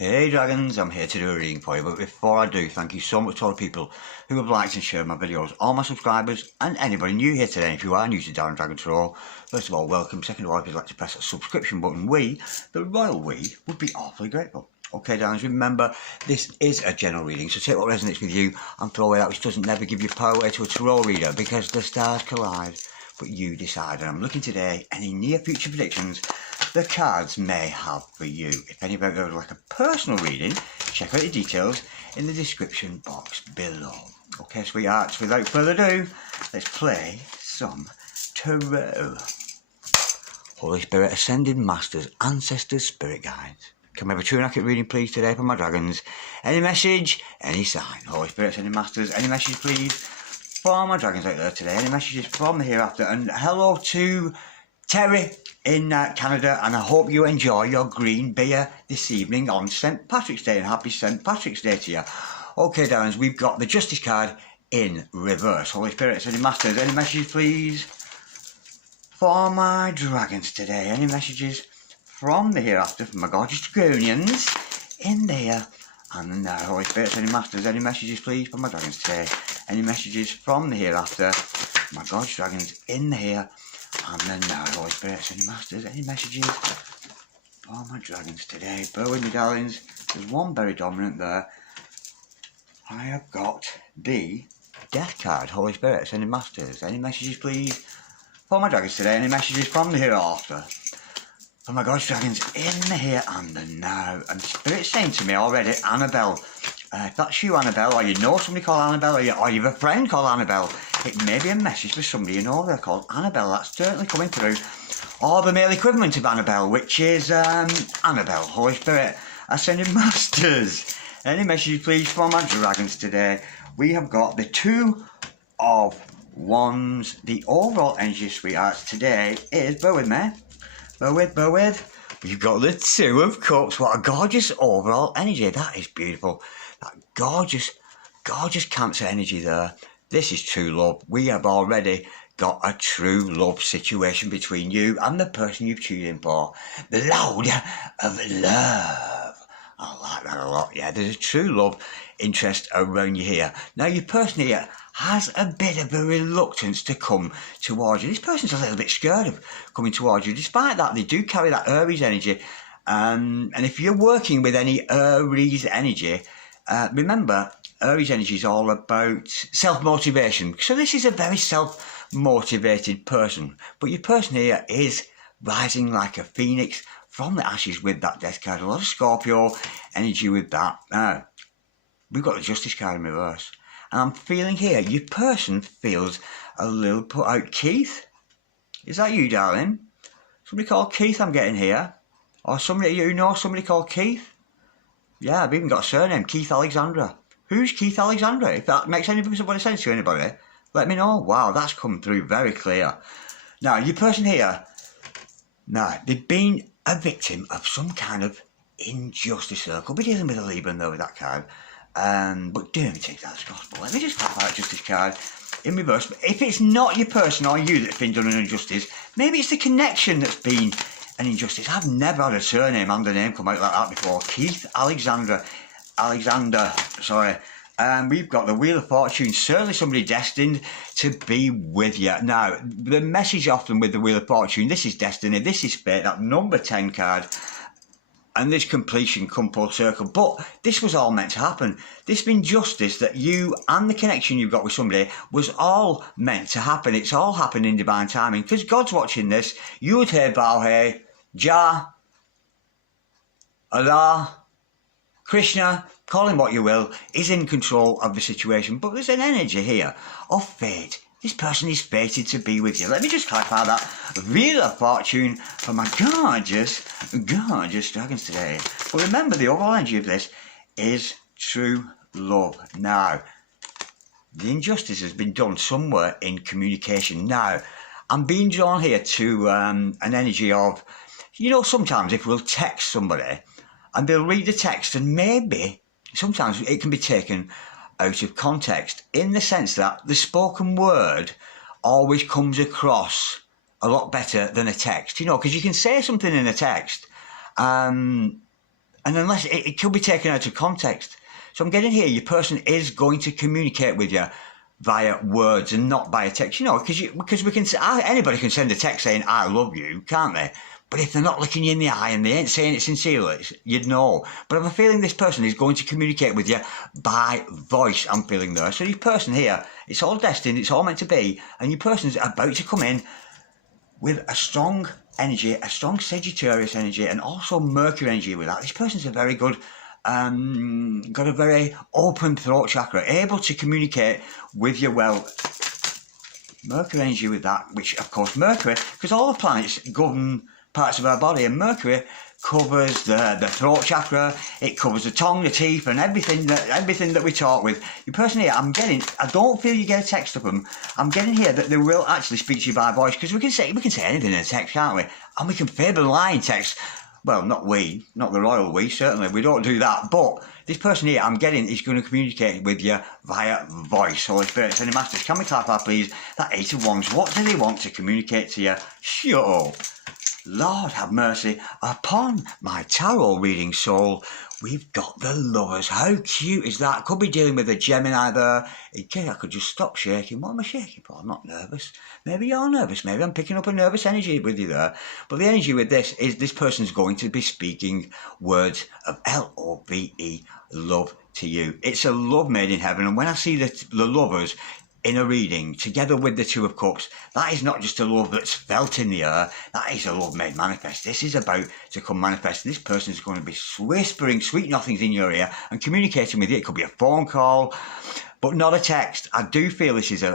Hey Dragons, I'm here to do a reading for you, but before I do, thank you so much to all the people who have liked and shared my videos, all my subscribers and anybody new here today. If you are new to Darren Dragon Tarot, first of all, welcome. Second of all, if you'd like to press that subscription button, we, the royal we, would be awfully grateful. Okay, Darrens, remember, this is a general reading, so take what resonates with you and throw away that which doesn't never give you power away to a tarot reader, because the stars collide, but you decide. And I'm looking today, any near future predictions the cards may have for you. If anybody would like a personal reading, check out the details in the description box below. Okay, sweethearts, without further ado, let's play some tarot. Holy Spirit, Ascended Masters, Ancestors, Spirit Guides. Can we have a true and accurate reading, please, today for my dragons? Any message, any sign. Holy Spirit, Ascended Masters, any message, please, for my dragons out there today. Any messages from the hereafter. And hello to Terry in Canada, and I hope you enjoy your green beer this evening on St. Patrick's Day, and happy St. Patrick's Day to you. Okay, Darrens, we've got the Justice card in reverse. Holy Spirit, Ascended Masters, any messages, please, for my dragons today? Any messages from the hereafter, from my gorgeous dragonians in there and the now? Holy Spirit, Ascended Masters, any messages, please, for my dragons today? Any messages from the hereafter, my gorgeous dragons in the here and then now? Holy Spirit, Ascended Masters, any messages for my dragons today? Bear with me, darlings. There's one very dominant there. I have got the Death card. Holy Spirit, Ascended Masters, any messages, please, for my dragons today? Any messages from the hereafter, for my gorgeous dragons in the here and the now? And Spirit's saying to me already, Annabelle. If that's you, Annabelle, or you know somebody called Annabelle, or you have a friend called Annabelle, it may be a message for somebody you know they're called Annabelle. That's certainly coming through. Or the male equivalent of Annabelle, which is Annabelle. Holy Spirit, Ascended Masters, any messages, please, for my dragons today? We have got the Two of Wands. The overall energy, sweethearts, today is, bear with me, bear with. We've got the Two of Cups. What a gorgeous overall energy. That is beautiful. That gorgeous Cancer energy there. This is true love. We have already got a true love situation between you and the person you've tuned in for. The Lord of Love. I like that a lot. Yeah, there's a true love interest around you here. Now, your person here has a bit of a reluctance to come towards you. This person's a little bit scared of coming towards you. Despite that, they do carry that Aries energy. And if you're working with any Aries energy, remember, Aries energy is all about self-motivation. So this is a very self-motivated person. But your person here is rising like a phoenix from the ashes with that Death card. A lot of Scorpio energy with that. Now, we've got the Justice card in reverse. And I'm feeling here, your person feels a little put out. Keith? Is that you, darling? Somebody called Keith I'm getting here. Or somebody, you know somebody called Keith? Yeah, I've even got a surname, Keith Alexandra. Who's Keith Alexandra? If that makes any sense to anybody, let me know. Wow, that's come through very clear. Now, your person here, now, they've been a victim of some kind of injustice. So could be dealing with a Libra though with that card. But do me take that as gospel. Let me just have that Justice card in reverse. But if it's not your person or you that's been done an injustice, maybe it's the connection that's been an injustice. I've never had a surname and a name come out like that before. Keith Alexander, sorry. We've got the Wheel of Fortune, certainly somebody destined to be with you. Now, the message often with the Wheel of Fortune, this is destiny, this is fate, that number 10 card, and this completion come full circle. But this was all meant to happen. This injustice that you and the connection you've got with somebody was all meant to happen. It's all happened in divine timing, because God's watching this. Yud He Vav He, Jah, Allah, Krishna, call him what you will, is in control of the situation. But there's an energy here of fate. This person is fated to be with you. Let me just clarify that. Wheel of Fortune for my gorgeous dragons today. But remember, the overall energy of this is true love. Now, the injustice has been done somewhere in communication. Now, I'm being drawn here to an energy of, you know, sometimes if we'll text somebody and they'll read the text and maybe sometimes it can be taken out of context, in the sense that the spoken word always comes across a lot better than a text, you know, because you can say something in a text and And unless it could be taken out of context. So I'm getting here, your person is going to communicate with you via words and not by a text, you know, because we can, anybody can send a text saying, I love you, can't they? But if they're not looking you in the eye and they ain't saying it sincerely, you'd know. But I have a feeling this person is going to communicate with you by voice, I'm feeling there. So your person here, it's all destined, it's all meant to be, and your person's about to come in with a strong energy, a strong Sagittarius energy, and also Mercury energy with that. This person's a very good, got a very open throat chakra, able to communicate with you well. Mercury energy with that, which of course Mercury, because all the planets govern parts of our body, and Mercury covers the throat chakra, it covers the tongue, the teeth, and everything that we talk with. Your person here, I'm getting, I don't feel you get a text of them. I'm getting here that they will actually speak to you by voice, because we can say anything in a text, can't we? And we can fable lie in text. Well, not the royal we, certainly. We don't do that. But this person here, I'm getting, is going to communicate with you via voice. Holy Spirit, Sending Masters, can we clap our please? That Eight of Wands, what do they want to communicate to you? Shut up. Lord have mercy upon my tarot reading soul. We've got the Lovers. How cute is that? Could be dealing with a Gemini there. Okay, I could just stop shaking. What am I shaking for? I'm not nervous. Maybe you're nervous. Maybe I'm picking up a nervous energy with you there. But the energy with this is this person's going to be speaking words of L-O-V-E, love to you. It's a love made in heaven. And when I see the Lovers in a reading, together with the Two of Cups, that is not just a love that's felt in the air, that is a love made manifest. This is about to come manifest. This person is going to be whispering sweet nothings in your ear and communicating with you. It could be a phone call, but not a text. I do feel this is a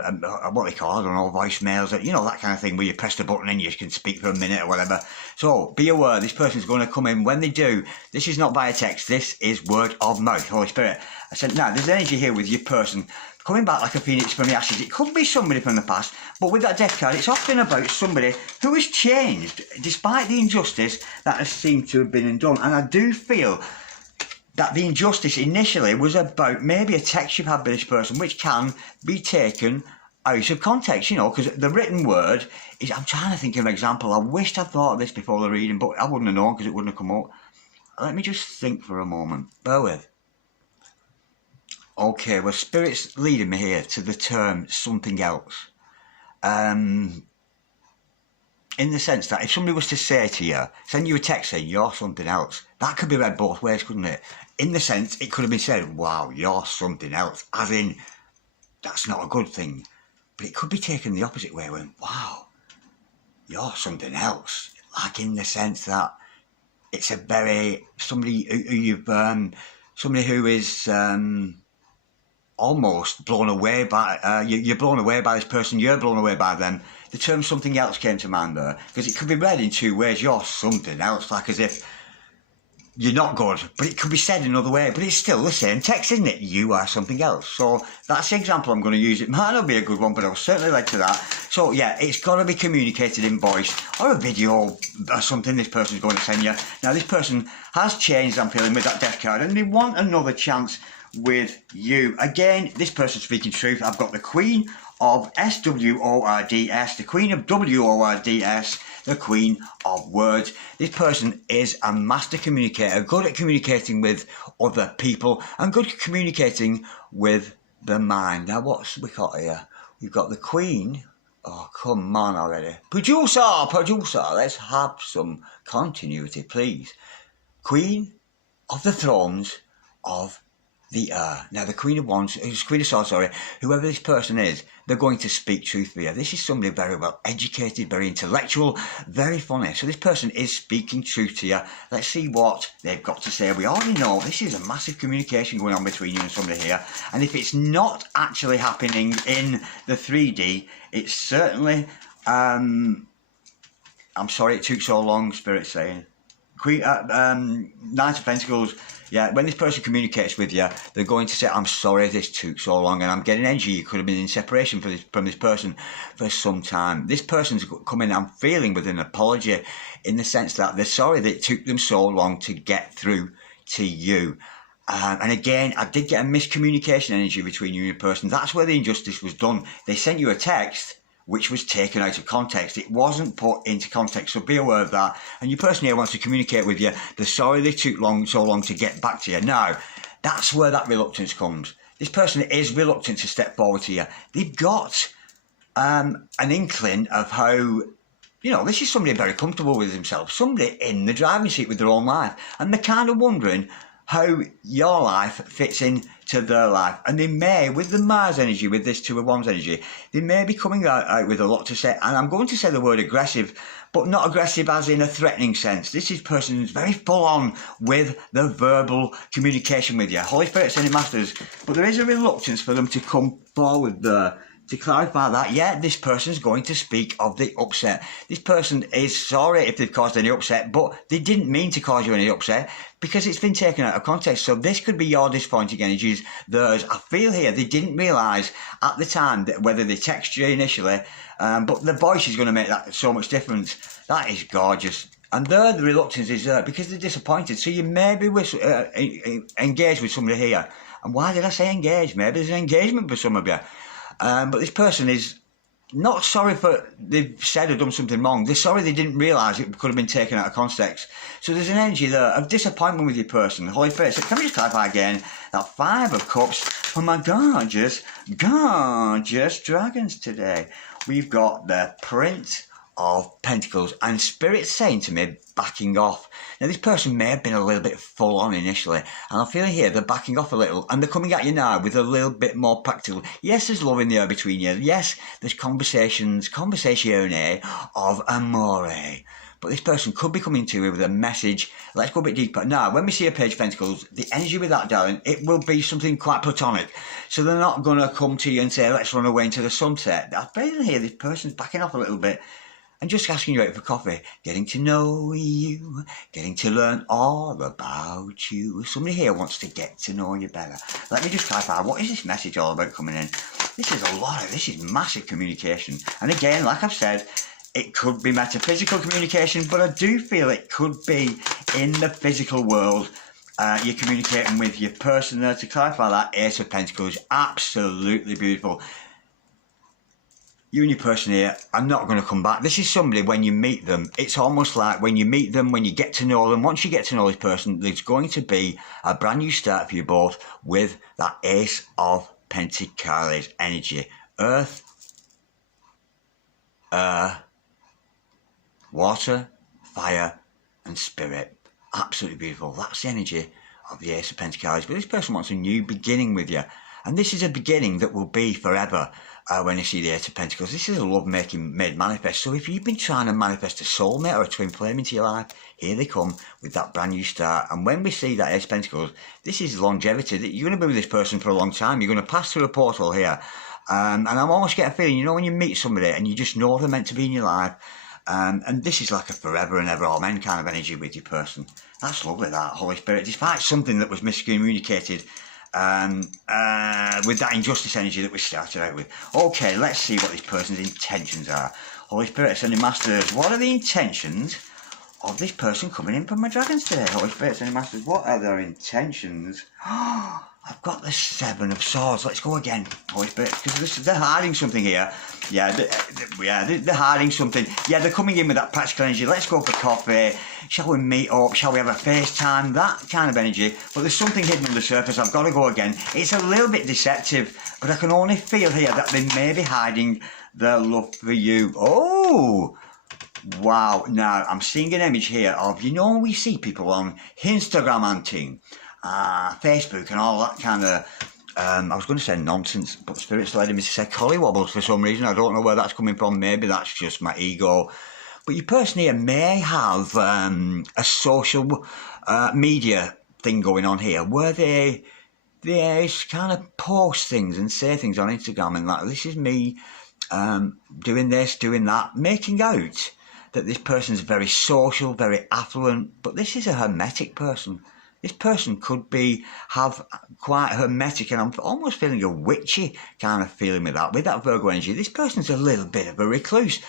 what they call, I don't know, voicemails, you know, that kind of thing where you press the button and you can speak for a minute or whatever. So be aware, this person's going to come in. When they do, this is not by a text, this is word of mouth. Holy Spirit, I said, now there's energy here with your person coming back like a phoenix from the ashes. It could be somebody from the past, but with that death card, it's often about somebody who has changed despite the injustice that has seemed to have been done. And I do feel that the injustice initially was about maybe a text you've had by this person, which can be taken out of context, you know, because the written word is, I'm trying to think of an example. I wished I'd thought of this before the reading, but I wouldn't have known because it wouldn't have come up. Let me just think for a moment. Bear with. Okay, well, Spirit's leading me here to the term something else. In the sense that if somebody was to say to you, send you a text saying you're something else, that could be read both ways, couldn't it? In the sense, it could have been said, wow, you're something else, as in, that's not a good thing. But it could be taken the opposite way, when, wow, you're something else. Like in the sense that it's a very, somebody who is almost blown away by, you're blown away by this person, you're blown away by them. The term something else came to mind there, because it could be read in two ways. You're something else, like as if you're not good, but it could be said another way, but it's still the same text, isn't it? You are something else. So that's the example I'm going to use. It might not be a good one, but I'll certainly led to that. So yeah, it's got to be communicated in voice or a video or something this person's going to send you. Now this person has changed, I'm feeling, with that death card, and they want another chance with you. Again, this person's speaking truth. I've got the Queen of SWORDS, the Queen of WORDS, the Queen of Words. This person is a master communicator, good at communicating with other people and good at communicating with the mind. Now, what's we got here? We've got the Queen. Oh, come on already. Producer, let's have some continuity, please. Queen of the Thrones of the air. Now, the Queen of Wands, Queen of Swords, sorry, whoever this person is, they're going to speak truth for you. This is somebody very well educated, very intellectual, very funny. So this person is speaking truth to you. Let's see what they've got to say. We already know this is a massive communication going on between you and somebody here. And if it's not actually happening in the 3D, it's certainly, I'm sorry it took so long, Spirit's saying. Queen, Knight of Pentacles. Yeah, when this person communicates with you, they're going to say, I'm sorry this took so long, and I'm getting energy. You could have been in separation from this person for some time. This person's coming, I'm feeling, with an apology in the sense that they're sorry that it took them so long to get through to you. And again, I did get a miscommunication energy between you and your person. That's where the injustice was done. They sent you a text, which was taken out of context. It wasn't put into context, so be aware of that. And your person here wants to communicate with you. They're sorry they took so long to get back to you. Now, that's where that reluctance comes. This person is reluctant to step forward to you. They've got an inkling of how, you know, this is somebody very comfortable with themselves, somebody in the driving seat with their own life, and they're kind of wondering how your life fits into their life. And they may, with the Mars energy, with this 2 of Wands energy, they may be coming out with a lot to say. And I'm going to say the word aggressive, but not aggressive as in a threatening sense. This is person who's very full on with the verbal communication with you. Holy Spirit sending masters. But there is a reluctance for them to come forward there to clarify that. Yeah, this person's going to speak of the upset. This person is sorry if they've caused any upset, but they didn't mean to cause you any upset because it's been taken out of context. So this could be your disappointing energies, theirs. I feel here they didn't realise at the time that whether they text you initially, but the voice is going to make that so much difference. That is gorgeous. And there, the reluctance is there because they're disappointed. So you may be engaged with somebody here. And why did I say engaged? Maybe there's an engagement for some of you. But this person is not sorry for they've said or done something wrong. They're sorry they didn't realise it could have been taken out of context. So there's an energy there of disappointment with your person. Holy Spirit, so can we just clarify again? That 5 of Cups for my gorgeous dragons today. We've got the Prince of Pentacles and Spirit saying to me, backing off. Now this person may have been a little bit full on initially, and I'm feeling here they're backing off a little and they're coming at you now with a little bit more practical. Yes, there's love in the air between you. Yes, there's conversatione of amore. But this person could be coming to you with a message. Let's go a bit deeper. Now, when we see a Page of Pentacles, the energy with that, darling, it will be something quite platonic. So they're not going to come to you and say, let's run away into the sunset. I'm feeling here this person's backing off a little bit. And just asking you out for coffee, getting to know you, getting to learn all about you. Somebody here wants to get to know you better. Let me just clarify, what is this message all about coming in? This is massive communication. And again, like I've said, it could be metaphysical communication, but I do feel it could be in the physical world. You're communicating with your person there. To clarify that, Ace of Pentacles, absolutely beautiful. You and your person here, I'm not going to come back. This is somebody, when you meet them, it's almost like when you meet them, when you get to know them, once you get to know this person, there's going to be a brand new start for you both with that Ace of Pentacles energy. Earth, air, water, fire, and spirit. Absolutely beautiful. That's the energy of the Ace of Pentacles. But this person wants a new beginning with you. And this is a beginning that will be forever. When you see the Ace of Pentacles, this is a love made manifest. So if you've been trying to manifest a soulmate or a twin flame into your life, here they come with that brand new start. And when we see that Ace of Pentacles, this is longevity. You're going to be with this person for a long time. You're going to pass through a portal here. And I'm almost getting a feeling, you know, when you meet somebody and you just know they're meant to be in your life, and this is like a forever and ever amen kind of energy with your person. That's lovely, that, Holy Spirit. Despite something that was miscommunicated, with that injustice energy that we started out with. Okay, let's see what this person's intentions are. Holy Spirit, sending masters, what are the intentions of this person coming in from my dragons today? Holy Spirit, sending masters, what are their intentions? I've got the 7 of Swords. Let's go again, Holy Spirit, because they're hiding something here. Yeah, they're hiding something. Yeah, they're coming in with that practical energy. Let's go for coffee. Shall we meet up? Shall we have a FaceTime? That kind of energy. But there's something hidden on the surface. I've got to go again. It's a little bit deceptive, but I can only feel here that they may be hiding their love for you. Oh, wow. Now, I'm seeing an image here of, you know, we see people on Instagram and thing, Facebook and all that kind of... I was going to say nonsense, but Spirit's led me to say collywobbles for some reason. I don't know where that's coming from. Maybe that's just my ego. But your person here may have a social media thing going on here where they kind of post things and say things on Instagram and that. This is me doing this, doing that, making out that this person's very social, very affluent, but this is a hermetic person. This person could have quite hermetic, and I'm almost feeling a witchy kind of feeling with that Virgo energy. This person's a little bit of a recluse.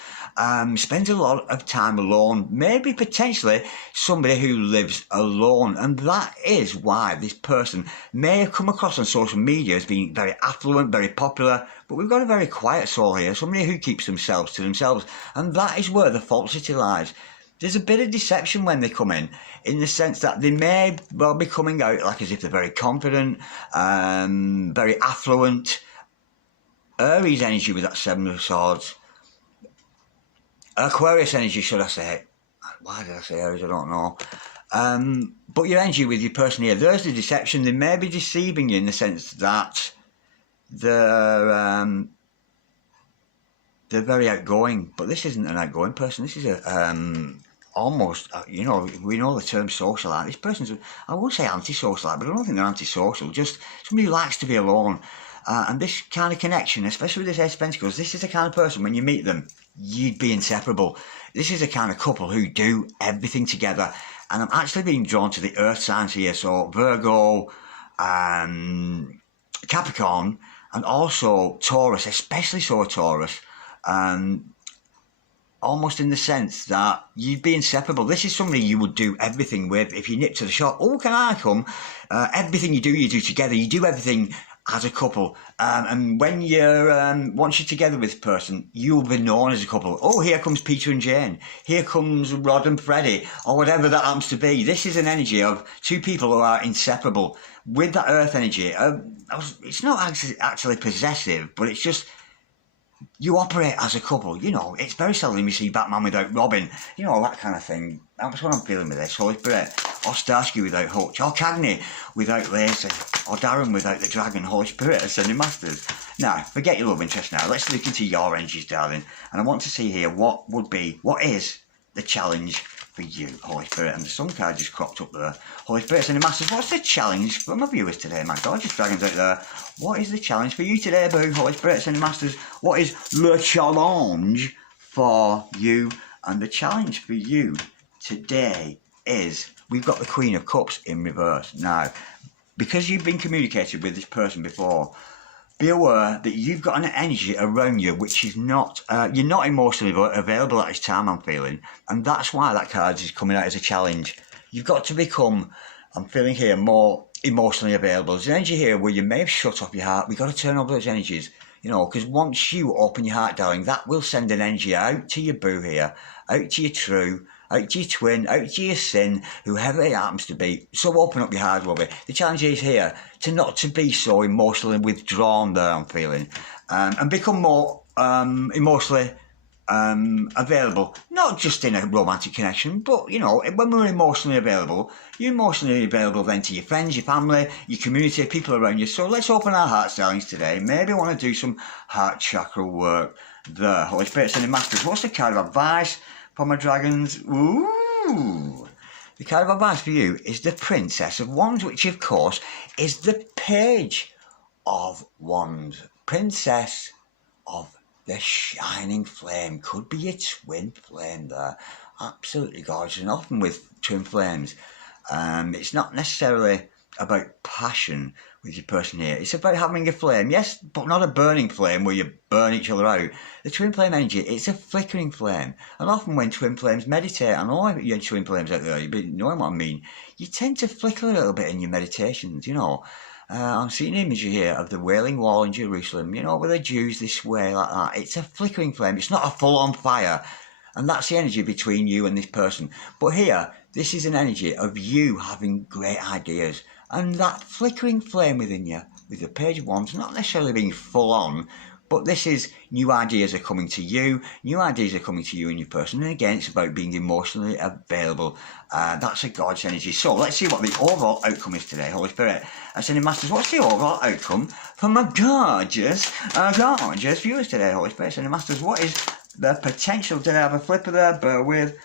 spends a lot of time alone, maybe potentially somebody who lives alone, and that is why this person may have come across on social media as being very affluent, very popular, but we've got a very quiet soul here, somebody who keeps themselves to themselves, and that is where the falsity lies. There's a bit of deception when they come in the sense that they may well be coming out like as if they're very confident, very affluent. Aries energy with that Seven of Swords. Aquarius energy, should I say. Why did I say Aries? I don't know. But your energy with your person here, there's the deception. They may be deceiving you in the sense that they're very outgoing. But this isn't an outgoing person. This is a almost, you know, we know the term socialite. This person's, I won't say anti-socialite, but I don't think they're anti-social. Just somebody who likes to be alone. And this kind of connection, especially with this Ace of Pentacles, this is the kind of person, when you meet them, you'd be inseparable. This is the kind of couple who do everything together. And I'm actually being drawn to the earth signs here. So Virgo, Capricorn, and also Taurus, especially so Taurus. Almost in the sense that you'd be inseparable. This is somebody you would do everything with. If you nip to the shop, oh, can I come? Everything you do together. You do everything as a couple. And when you're, once you're together with this person, you'll be known as a couple. Oh, here comes Peter and Jane. Here comes Rod and Freddie, or whatever that happens to be. This is an energy of two people who are inseparable. With that earth energy, it's not actually possessive, but it's just, you operate as a couple, you know. It's very seldom you see Batman without Robin, you know, that kind of thing. That's what I'm feeling with this. Holy Spirit, or Starsky without Hutch, or Cagney without Lacey, or Darren without the dragon. Holy Spirit, ascending masters. Now, forget your love interest now. Let's look into your energies, darling. And I want to see here what is the challenge for you, Holy Spirit. And the Sun card just cropped up there. Holy Spirit, ascending masters, what's the challenge for my viewers today? My gorgeous dragons out there. What is the challenge for you today, boo? Holy Spirit, ascending masters, what is the challenge for you? And the challenge for you today is, we've got the Queen of Cups in reverse. Now, because you've been communicated with this person before, be aware that you've got an energy around you which is not, you're not emotionally available at this time, I'm feeling. And that's why that card is coming out as a challenge. You've got to become, I'm feeling here, more emotionally available. There's an energy here where you may have shut off your heart. We've got to turn over those energies, you know, because once you open your heart, darling, that will send an energy out to your boo here, out to your true, out to your twin, out to your sin, whoever it happens to be. So open up your heart, Robbie. The challenge is here to not to be so emotionally withdrawn there, I'm feeling, and become more emotionally available, not just in a romantic connection, but, you know, when we're emotionally available, you're emotionally available then to your friends, your family, your community, people around you. So let's open our hearts, darlings, today. Maybe I want to do some heart chakra work there. Holy Spirit, sending masters. What's the card of advice for my dragons? Ooh. The card of advice for you is the Princess of Wands, which of course is the Page of Wands. Princess of the Shining Flame. Could be a twin flame there. Absolutely gorgeous. And often with twin flames, it's not necessarily about passion with your person here. It's about having a flame, yes, but not a burning flame where you burn each other out. The twin flame energy, it's a flickering flame. And often when twin flames meditate, I know you twin flames out there, you know what I mean, you tend to flicker a little bit in your meditations, you know. I'm seeing an image here of the Wailing Wall in Jerusalem, you know, where the Jews this way like that. It's a flickering flame. It's not a full-on fire. And that's the energy between you and this person. But here, this is an energy of you having great ideas. And that flickering flame within you, with the Page of Wands, not necessarily being full-on, but this is new ideas are coming to you. New ideas are coming to you and your person. And again, it's about being emotionally available. That's a gorgeous energy. So let's see what the overall outcome is today. Holy Spirit, ascending masters, what's the overall outcome for my gorgeous viewers today? Holy Spirit, ascending masters, what is the potential? Did I have a flipper there? Bear with.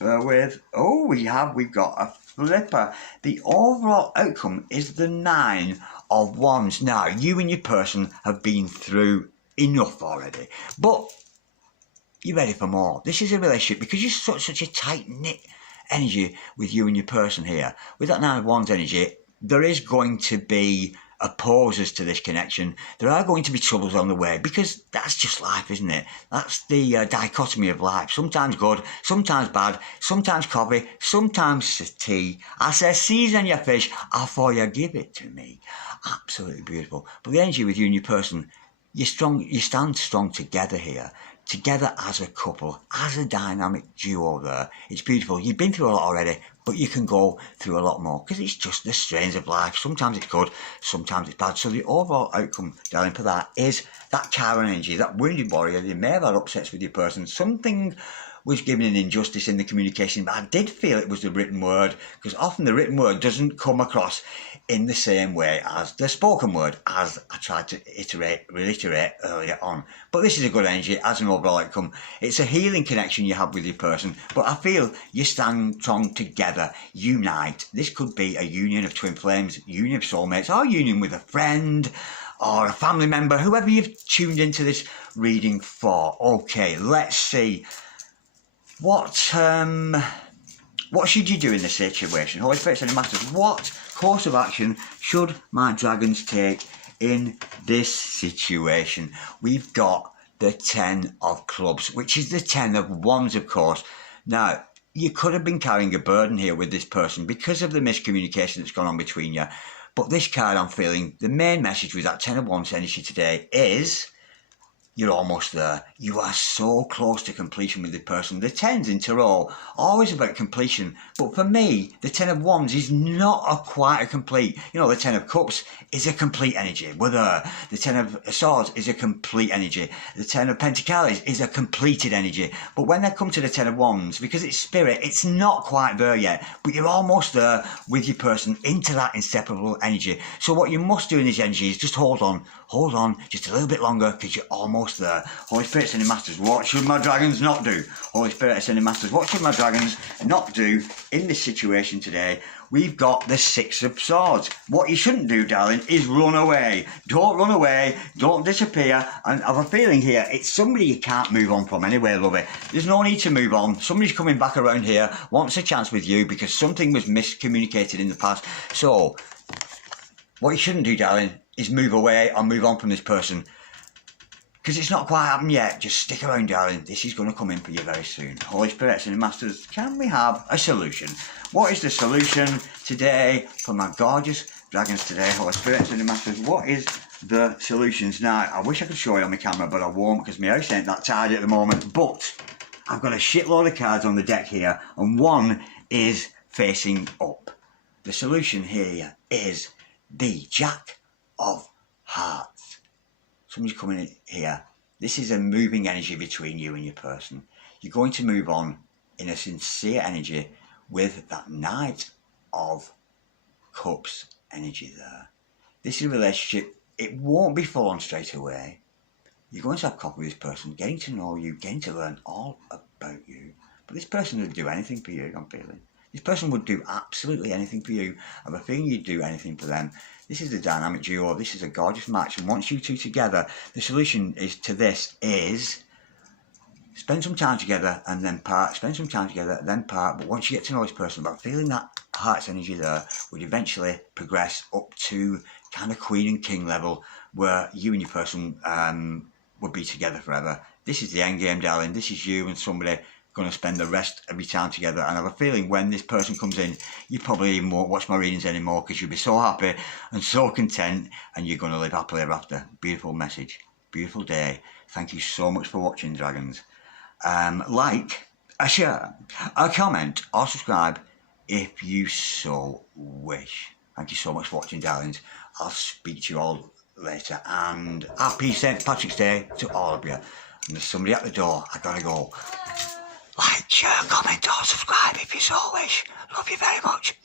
Oh, we've got a flipper. The overall outcome is the Nine of Wands. Now, you and your person have been through enough already, but you're ready for more. This is a relationship because you're such a tight-knit energy with you and your person here. With that Nine of Wands energy, there is going to be oppose us to this connection. There are going to be troubles on the way, because that's just life, isn't it? That's the dichotomy of life. Sometimes good, sometimes bad, sometimes coffee, sometimes tea. I say, season your fish afore you give it to me. Absolutely beautiful. But the energy with you and your person, you're strong. You stand strong together here. Together as a couple, as a dynamic duo there. It's beautiful. You've been through a lot already, but you can go through a lot more, because it's just the strains of life. Sometimes it's good, sometimes it's bad. So the overall outcome, darling, for that is that Chiron energy, that wounded warrior. You may have had upsets with your person. Something was given an injustice in the communication, but I did feel it was the written word, because often the written word doesn't come across in the same way as the spoken word, as I tried to reiterate earlier on. But this is a good energy as an overall outcome. It's a healing connection you have with your person, but I feel you stand strong together, unite. This could be a union of twin flames, union of soulmates, or union with a friend or a family member, whoever you've tuned into this reading for. Okay, let's see. What should you do in this situation? Holy Spirit and Masters, what course of action should my dragons take in this situation? We've got the 10 of clubs, which is the 10 of wands, of course. Now, you could have been carrying a burden here with this person because of the miscommunication that's gone on between you. But this card, I'm feeling, the main message with that 10 of wands energy today is you're almost there. You are so close to completion with the person. The 10s in tarot, always about completion. But for me, the 10 of wands is not quite a complete. You know, the 10 of cups is a complete energy. We're there. The 10 of swords is a complete energy. The 10 of pentacles is a completed energy. But when they come to the 10 of wands, because it's spirit, it's not quite there yet. But you're almost there with your person into that inseparable energy. So what you must do in this energy is just hold on just a little bit longer, because you're almost there. Holy Spirit, Ascending Masters, what should my dragons not do? Holy Spirit, Ascending Masters, what should my dragons not do in this situation today? We've got the 6 of swords. What you shouldn't do, darling, is run away. Don't run away. Don't disappear. And I have a feeling here, it's somebody you can't move on from anyway, love it. There's no need to move on. Somebody's coming back around here, wants a chance with you because something was miscommunicated in the past. So, what you shouldn't do, darling, is move away or move on from this person, because it's not quite happened yet. Just stick around, darling. This is going to come in for you very soon. Holy Spirits and Masters, can we have a solution? What is the solution today for my gorgeous dragons today? Holy Spirits and Masters, what is the solutions? Now, I wish I could show you on my camera, but I won't, because my house ain't that tidy at the moment. But I've got a shitload of cards on the deck here, and one is facing up. The solution here is the Jack of Hearts. Somebody's coming in here. This is a moving energy between you and your person. You're going to move on in a sincere energy with that Knight of Cups energy there. This is a relationship. It won't be full on straight away. You're going to have coffee with this person, getting to know you, getting to learn all about you. But this person would do anything for you, I'm feeling. This person would do absolutely anything for you. I have a feeling you'd do anything for them. This is a dynamic duo. This is a gorgeous match. And once you two together, the solution is spend some time together and then part. Spend some time together, then part. But once you get to know this person, about feeling that heart's energy there would eventually progress up to kind of queen and king level, where you and your person would be together forever. This is the end game, darling. This is you and somebody going to spend the rest of your time together. And I have a feeling when this person comes in, you probably even won't watch my readings anymore, because you'll be so happy and so content, and you're going to live happily ever after. Beautiful message. Beautiful day. Thank you so much for watching, dragons. Like, a share, a comment, or subscribe if you so wish. Thank you so much for watching, darlings. I'll speak to you all later, and happy St. Patrick's Day to all of you. And there's somebody at the door. I gotta go. Like, share, comment, or subscribe if you so wish. Love you very much.